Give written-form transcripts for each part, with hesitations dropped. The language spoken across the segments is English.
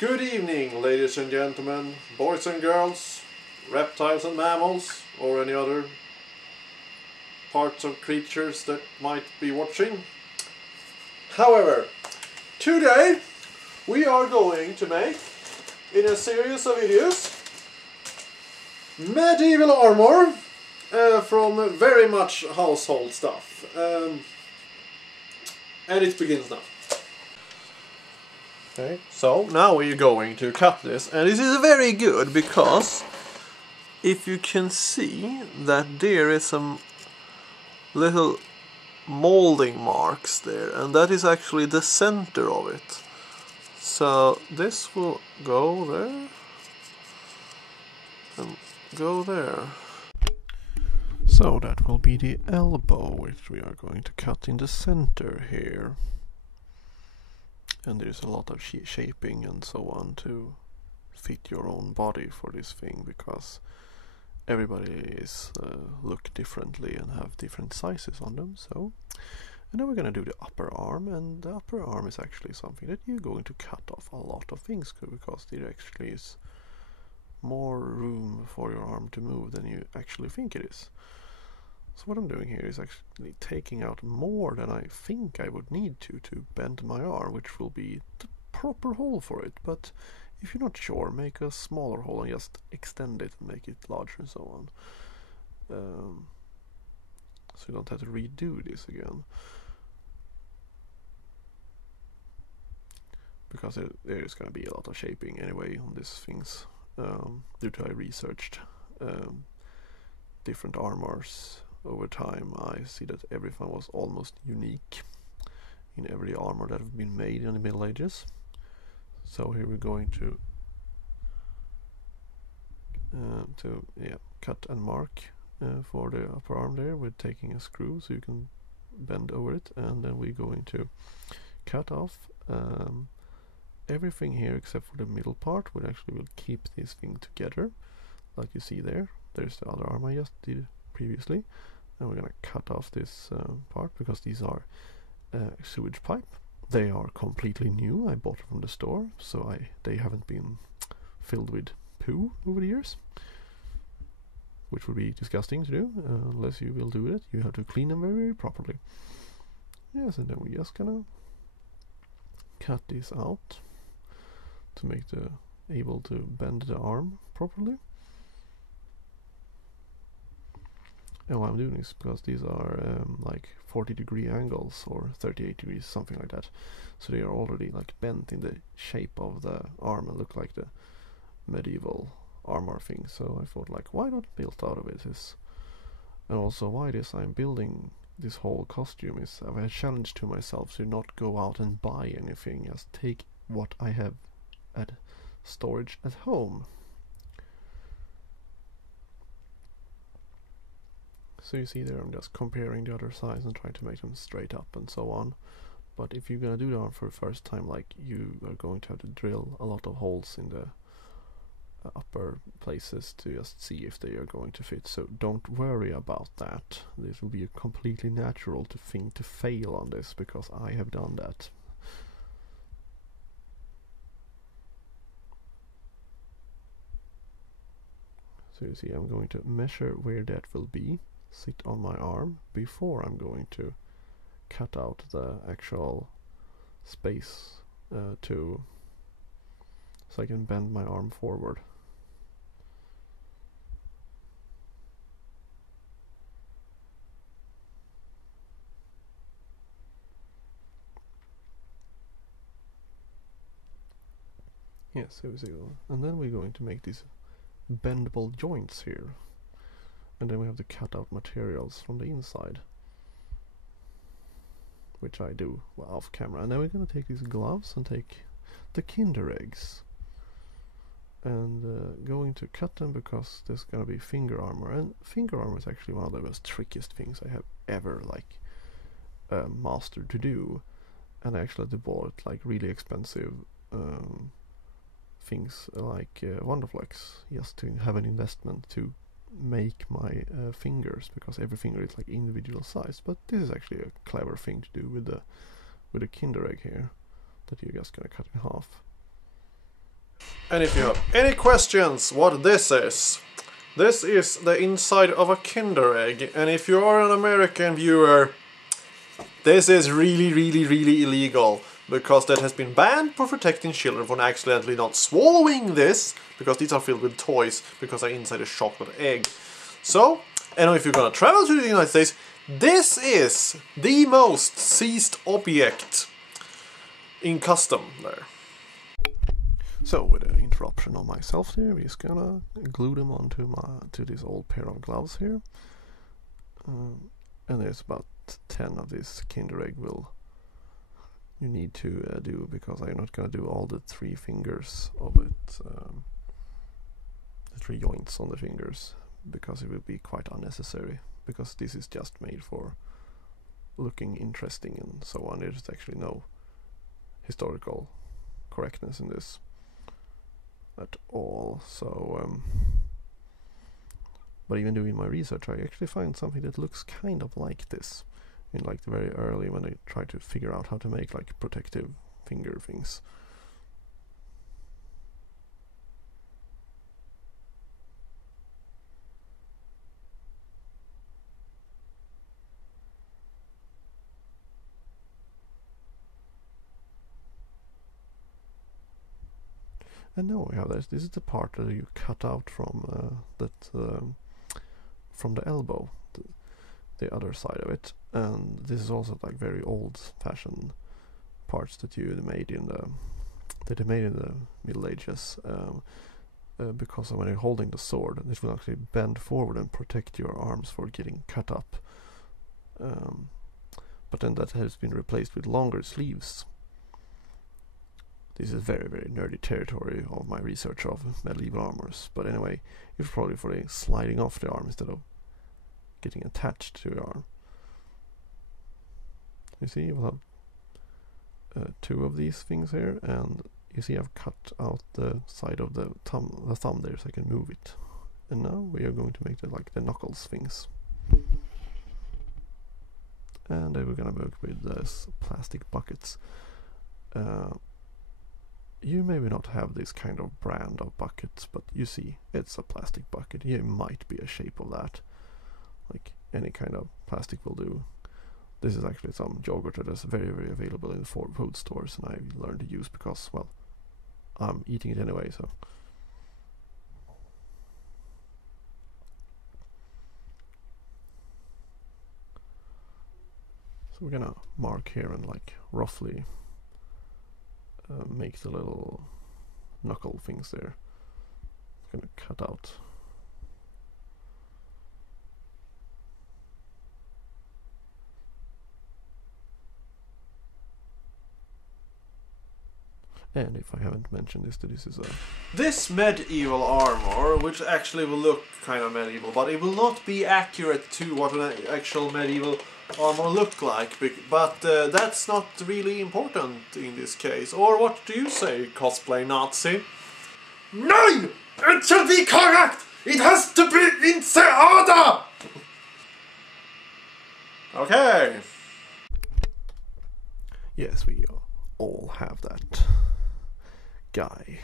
Good evening, ladies and gentlemen, boys and girls, reptiles and mammals, or any other parts of creatures that might be watching. However, today we are going to make, in a series of videos, medieval armor from very much household stuff. And it begins now. Okay, so now we're going to cut this, and this is very good because if you can see that there is some little molding marks there, and that is actually the center of it. So this will go there and go there. So that will be the elbow, which we are going to cut in the center here. And there's a lot of shaping and so on to fit your own body for this thing, because everybody is look differently and have different sizes on them. So, and then we're going to do the upper arm, and the upper arm is actually something that you're going to cut off a lot of things, because there actually is more room for your arm to move than you actually think it is. So what I'm doing here is actually taking out more than I think I would need to bend my arm, which will be the proper hole for it. But if you're not sure, make a smaller hole and just extend it and make it larger and so on. So you don't have to redo this again. Because there is going to be a lot of shaping anyway on these things. Due to I researched different armors over time, I see that everything was almost unique in every armor that have been made in the Middle Ages. So here we're going to cut and mark for the upper arm there with taking a screw so you can bend over it, and then we're going to cut off everything here except for the middle part, which actually will keep this thing together, like you see there. There's the other arm I just did previously, and we're gonna cut off this part because these are sewage pipe. They are completely new. I bought them from the store, so they haven't been filled with poo over the years, which would be disgusting to do unless you will do it. You have to clean them very, very properly. Yes, and then we're just gonna cut this out to make able to bend the arm properly. And why I'm doing this because these are like 40-degree angles or 38 degrees, something like that. So they are already like bent in the shape of the arm and look like the medieval armor thing. So I thought, like, why not build out of it? And also why I'm building this whole costume is I've had a challenge to myself to not go out and buy anything, just take what I have at storage at home. So you see there, I'm just comparing the other sides and trying to make them straight up and so on. But if you're gonna do that for the first time, like, you are going to have to drill a lot of holes in the upper places to just see if they are going to fit. So don't worry about that. This will be a completely natural thing to fail on this, because I have done that. So you see, I'm going to measure where that will be, sit on my arm, before I'm going to cut out the actual space so I can bend my arm forward. Yes, here we see. And then we're going to make these bendable joints here, and then we have to cut out materials from the inside, which I do off camera. And then we're going to take these gloves and take the Kinder eggs and going to cut them, because there's going to be finger armor, and finger armor is actually one of the most trickiest things I have ever mastered to do. And I actually had to buy like really expensive things like Wonderflex, just to have an investment to make my fingers, because every finger is like individual size. But this is actually a clever thing to do with the Kinder egg here, that you're just gonna cut in half. And if you have any questions what this is the inside of a Kinder Egg, and if you are an American viewer, this is really, really, really illegal, because that has been banned for protecting children from accidentally not swallowing this, because these are filled with toys, because they're inside a chocolate egg. So, and if you're gonna travel to the United States, this is the most seized object in custom there. So, with an interruption on myself here, we're just gonna glue them onto to this old pair of gloves here. And there's about 10 of this Kinder Egg you need to do, because I'm not gonna do all the 3 fingers of it, the 3 joints on the fingers, because it will be quite unnecessary, because this is just made for looking interesting and so on. There's actually no historical correctness in this at all. So but even doing my research, I actually find something that looks kind of like this in like the very early, when I try to figure out how to make like protective finger things. And now we have this. This is the part that you cut out from from the elbow, the other side of it. And this is also like very old-fashioned parts that they made in the Middle Ages, because when you're holding the sword, it will actually bend forward and protect your arms for getting cut up. But then that has been replaced with longer sleeves. This is very, very nerdy territory of my research of medieval armors. But anyway, it's probably for the sliding off the arm instead of getting attached to the arm. You see, we'll have 2 of these things here, and you see I've cut out the side of the thumb there so I can move it. And now we are going to make the knuckles things. And then we're gonna work with these plastic buckets. You maybe not have this kind of brand of buckets, but you see, it's a plastic bucket. It might be a shape of that. Like any kind of plastic will do. This is actually some yogurt that is very, very available in food stores, and I've learned to use because, well, I'm eating it anyway, so. So we're gonna mark here and like roughly make the little knuckle things there. I'm gonna cut out. And if I haven't mentioned this, this is this medieval armor, which actually will look kind of medieval, but it will not be accurate to what an actual medieval armor look like, but that's not really important in this case. Or what do you say, cosplay Nazi? No! It should be correct! It has to be in the order! Okay. Yes, we all have that guy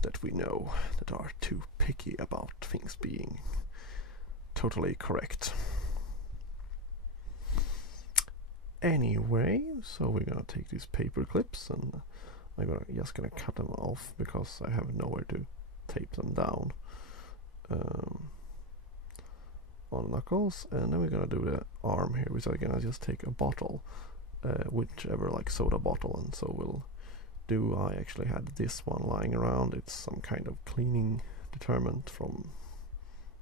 that we know that are too picky about things being totally correct. Anyway, so we're gonna take these paper clips and I'm just gonna cut them off because I have nowhere to tape them down on knuckles. And then we're gonna do the arm here, which I'm gonna just take a bottle, whichever like soda bottle, and so we'll do. I actually had this one lying around. It's some kind of cleaning detergent from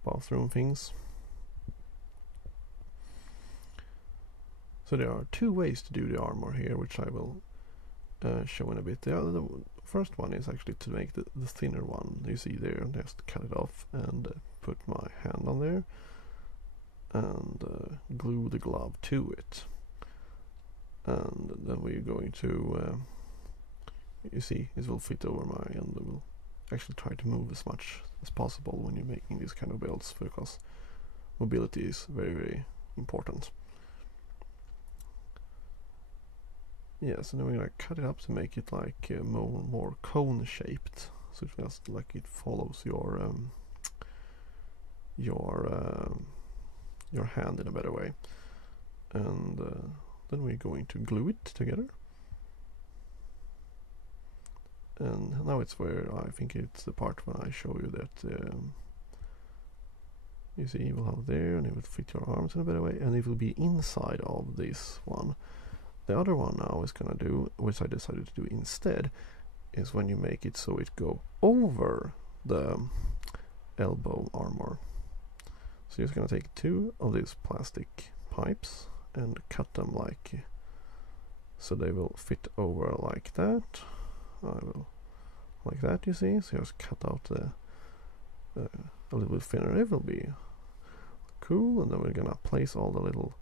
bathroom things. So there are 2 ways to do the armor here, which I will show in a bit. The first one is actually to make the thinner one. You see there, just cut it off and put my hand on there and glue the glove to it. And then we're going to, you see, this will fit over my, and we'll actually try to move as much as possible when you're making these kind of builds, because mobility is very, very important. Yes, and then we're gonna cut it up to make it like more cone shaped, so it's just like it follows your hand in a better way. And then we're going to glue it together. And now it's where I think it's the part when I show you that you see, you will have there, and it will fit your arms in a better way, and it will be inside of this one. The other one now is gonna do, which I decided to do instead, is when you make it so it go over the elbow armor. So you're just gonna take 2 of these plastic pipes and cut them like so they will fit over like that. I will like that, you see. So just cut out a little bit thinner. It will be cool, and then we're gonna place all the little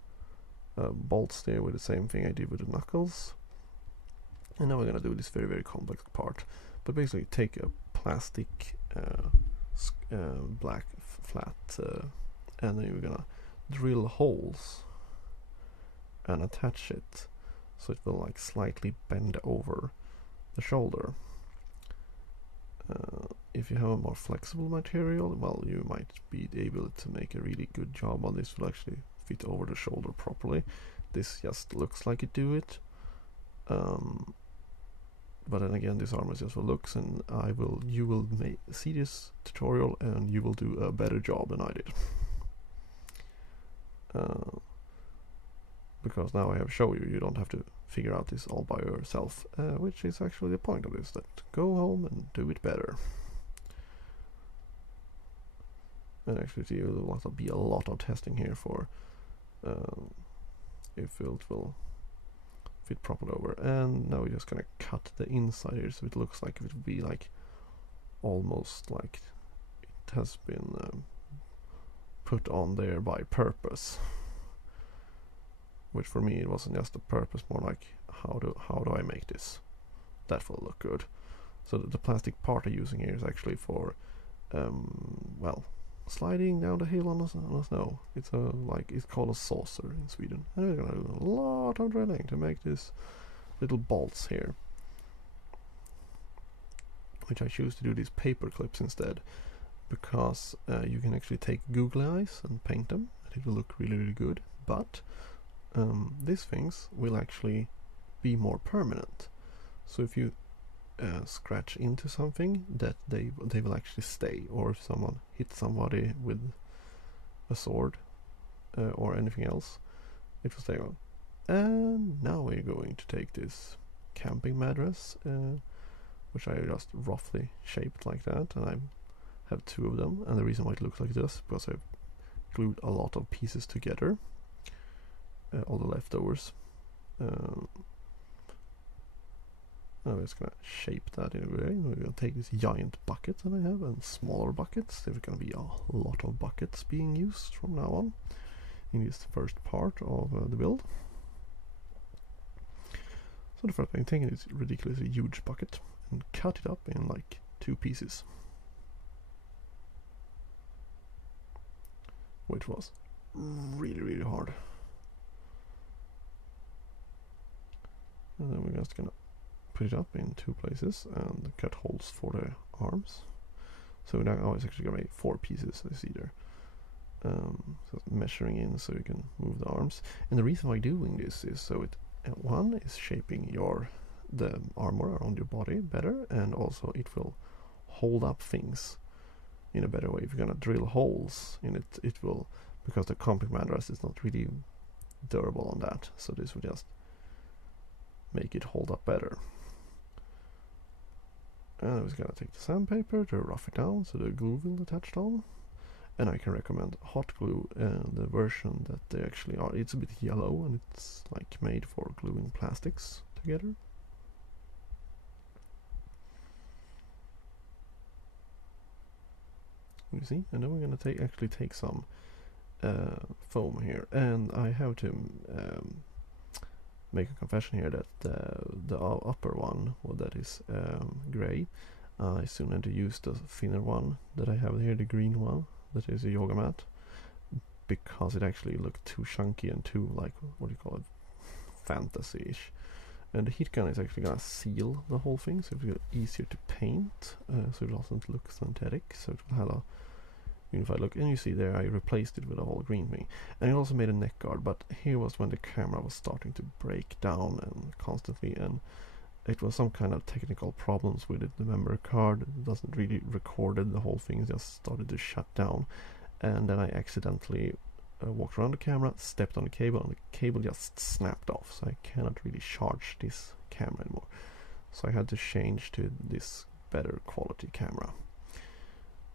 bolts there with the same thing I did with the knuckles. And now we're gonna do this very, very complex part. But basically, take a plastic black flat, and then we're gonna drill holes and attach it so it will like slightly bend over the shoulder. If you have a more flexible material, well, you might be able to make a really good job on this. Will actually fit over the shoulder properly. This just looks like it do it, but then again, this armor is just for looks, and you will see this tutorial and you will do a better job than I did, because now I have shown you don't have to figure out this all by yourself, which is actually the point of this, that go home and do it better. And actually there will be a lot of testing here for if it will fit properly over. And now we're just gonna cut the inside here so it looks like it would be like almost like it has been put on there by purpose, which for me it wasn't just a purpose, more like how do I make this that will look good. So the plastic part I'm using here is actually for well, sliding down the hill on the snow. It's it's called a saucer in Sweden, and we're gonna do a lot of drilling to make these little bolts here, which I choose to do these paper clips instead, because you can actually take googly eyes and paint them and it will look really, really good, but these things will actually be more permanent. So if you scratch into something, that they will actually stay, or if someone hits somebody with a sword or anything else, it will stay on. And now we're going to take this camping mattress, which I just roughly shaped like that, and I have 2 of them, and the reason why it looks like this, because I've glued a lot of pieces together, all the leftovers. I'm just gonna shape that in a way. We're gonna take this giant bucket that I have and smaller buckets. There's gonna be a lot of buckets being used from now on in this first part of the build. So the first thing, I'm taking this ridiculously huge bucket and cut it up in like 2 pieces, which was really, really hard. And then we're just gonna put it up in 2 places and cut holes for the arms. So now I was actually gonna make 4 pieces, I see there. So measuring in so you can move the arms. And the reason why doing this is so it one is shaping the armor around your body better, and also it will hold up things in a better way. If you're gonna drill holes in it, it will, because the compact mattress is not really durable on that, so this will just make it hold up better. And I was gonna take the sandpaper to rough it down so the glue will attach on. And I can recommend hot glue, the version that they actually are. It's a bit yellow and it's like made for gluing plastics together. You see, and then we're gonna actually take some foam here, and I have to make a confession here that the upper one, well, that is gray, I still need to use the thinner one that I have here, the green one, that is a yoga mat, because it actually looked too chunky and too, like, what do you call it, fantasy-ish. And the heat gun is actually gonna seal the whole thing, so it's easier to paint, so it doesn't look synthetic, so it will have a unified look. And you see there I replaced it with a whole green thing. And I also made a neck guard, but here was when the camera was starting to break down and constantly, and it was some kind of technical problems with it. The memory card doesn't really recorded the whole thing, just started to shut down. And then I accidentally walked around the camera, stepped on the cable, and the cable just snapped off, so I cannot really charge this camera anymore. So I had to change to this better quality camera,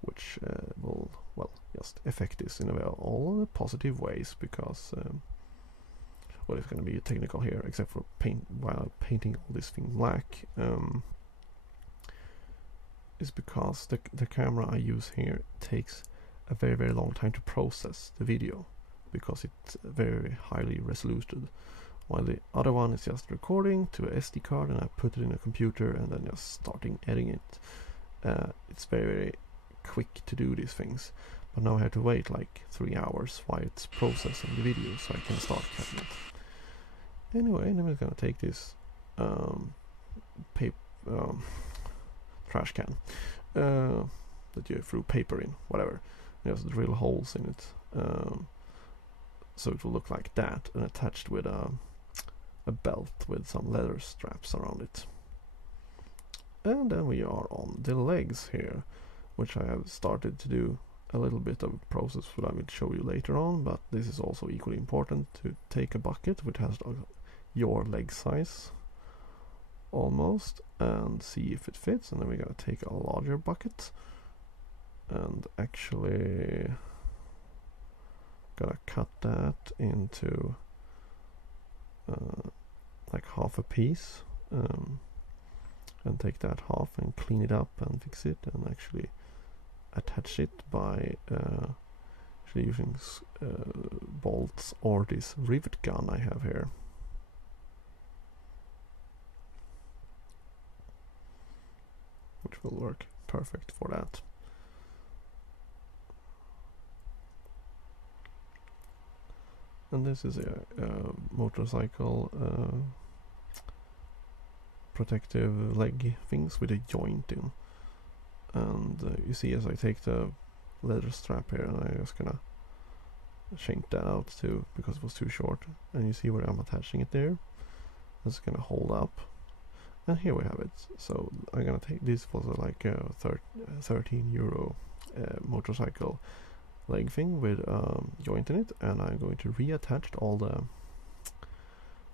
which will, well, just affect this in all the positive ways, because well, it's going to be technical here, except for while painting all this thing black, is because the camera I use here takes a very, very long time to process the video, because it's very highly resoluted, while the other one is just recording to a SD card and I put it in a computer and then just starting editing it. It's very, very quick to do these things, but now I have to wait like 3 hours while it's processing the video so I can start cutting it. Anyway, then we're gonna take this trash can that you threw paper in, whatever, just drill holes in it, so it will look like that, and attached with a belt with some leather straps around it. And then we are on the legs here, which I have started to do a little bit of a process that I will show you later on, but this is also equally important, to take a bucket which has your leg size almost and see if it fits, and then we're gonna take a larger bucket and actually gonna cut that into like half a piece, and take that half and clean it up and fix it and actually attach it by actually using bolts or this rivet gun I have here. Which will work perfect for that. And this is a motorcycle protective leg things with a joint in. And you see, as I take the leather strap here, and I'm just gonna shank that out too, because it was too short. And you see where I'm attaching it there. It's gonna hold up. And here we have it. So I'm gonna take this, was like a 13 euro motorcycle leg thing with joint in it, and I'm going to reattach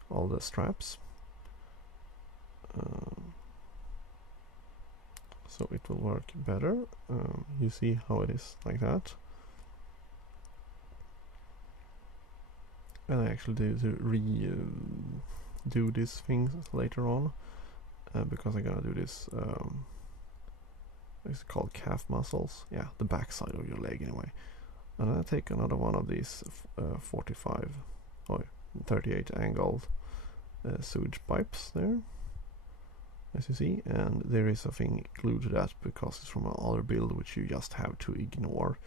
all the straps, so it will work better. You see how it is like that, and I actually did do these things later on, because I'm gonna do this. It's called calf muscles. Yeah, the back side of your leg anyway. And I take another one of these 38 angled sewage pipes there, as you see, and there is a thing glued to that because it's from another build which you just have to ignore,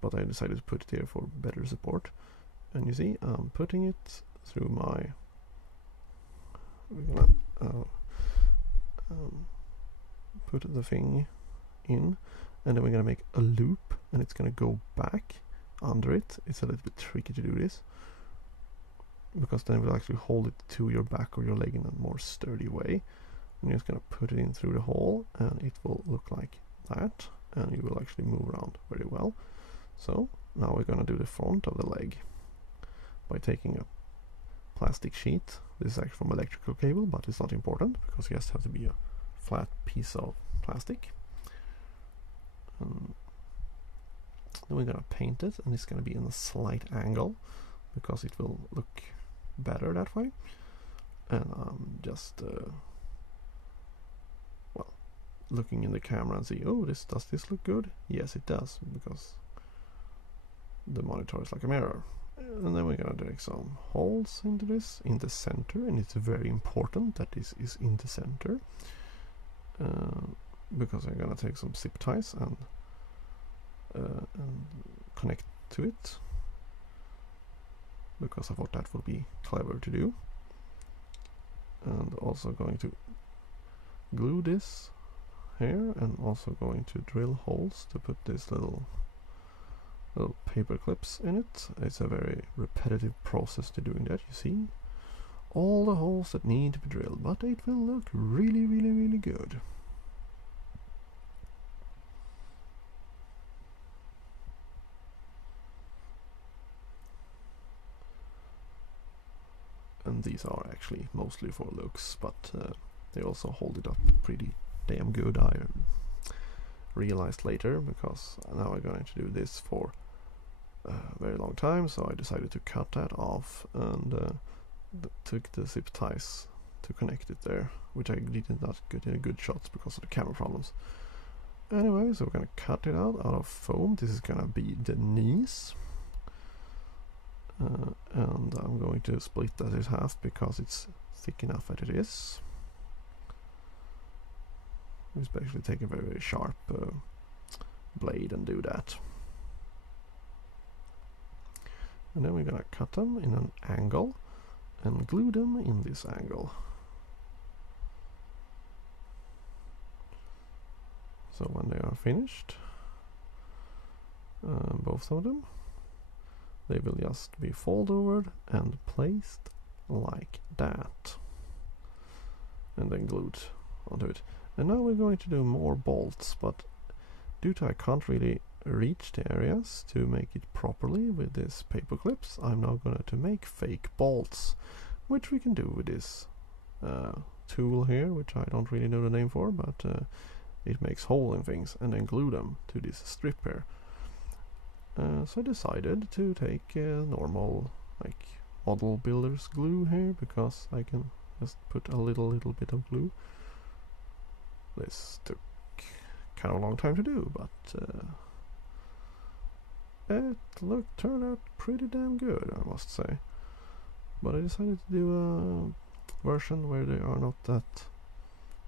but I decided to put it here for better support. And you see I'm putting it through my, we're gonna put the thing in, and then we're gonna make a loop, and it's gonna go back under it. It's a little bit tricky to do this, because then we'll actually hold it to your back or your leg in a more sturdy way. And you're just gonna put it in through the hole, and it will look like that, and you will actually move around very well. So now we're gonna do the front of the leg by taking a plastic sheet. This is actually from electrical cable, but it's not important because it just has to be a flat piece of plastic. Then we're gonna paint it, and it's gonna be in a slight angle because it will look better that way. And I'm just well, looking in the camera and see, oh, does this look good? Yes, it does, because the monitor is like a mirror. And then we're gonna dig some holes into this in the center, and it's very important that this is in the center, because I'm gonna take some zip ties and connect to it, because I thought that would be clever to do. And also going to glue this here, and also going to drill holes to put these little paper clips in it. It's a very repetitive process to doing that, you see. All the holes that need to be drilled, but it will look really, really, really good. And these are actually mostly for looks, but they also hold it up pretty damn good, I realized later, because now I'm going to do this for a very long time, so I decided to cut that off and took the zip ties to connect it there, which I did not get any good shots because of the camera problems. Anyway, so we're gonna cut it out of foam. This is gonna be the knees. And I'm going to split that in half because it's thick enough as it is. We especially take a very, very sharp blade and do that. And then we're gonna cut them in an angle and glue them in this angle. So when they are finished, both of them, they will just be folded over and placed like that, and then glued onto it. And now we're going to do more bolts, but due to I can't really reach the areas to make it properly with these paper clips, I'm now going to make fake bolts, which we can do with this tool here, which I don't really know the name for, but it makes hole in things, and then glue them to this strip here. So I decided to take normal like model builder's glue here, because I can just put a little bit of glue. This took kind of a long time to do, but it turned out pretty damn good, I must say. But I decided to do a version where there are not that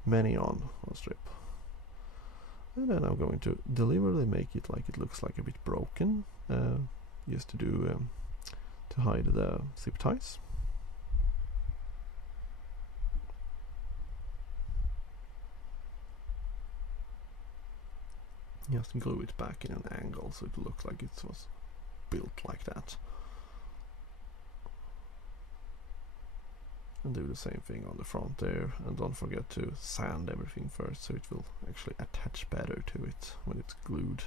many on one strip. And then I'm going to deliberately make it like it looks like a bit broken, just to do to hide the zip ties. Just glue it back in an angle so it looks like it was built like that. And do the same thing on the front there, and don't forget to sand everything first so it will actually attach better to it when it's glued.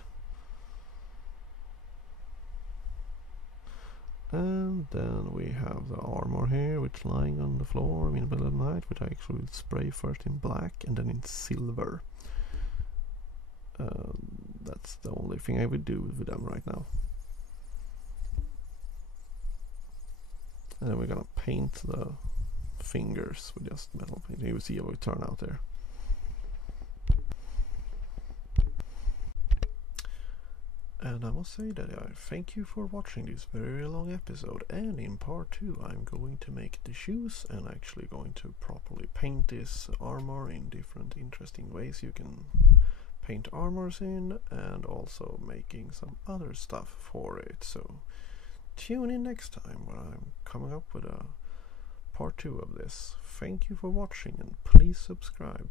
And then we have the armor here, which is lying on the floor in the middle of the night, which I actually will spray first in black and then in silver. That's the only thing I would do with them right now. And then we're gonna paint the fingers with just metal paint. You will see how it turn out there. And I must say that I thank you for watching this very long episode, and in part 2 I'm going to make the shoes and actually going to properly paint this armor in different interesting ways you can paint armors in, and also making some other stuff for it. So tune in next time when I'm coming up with a part 2 of this. Thank you for watching, and please subscribe.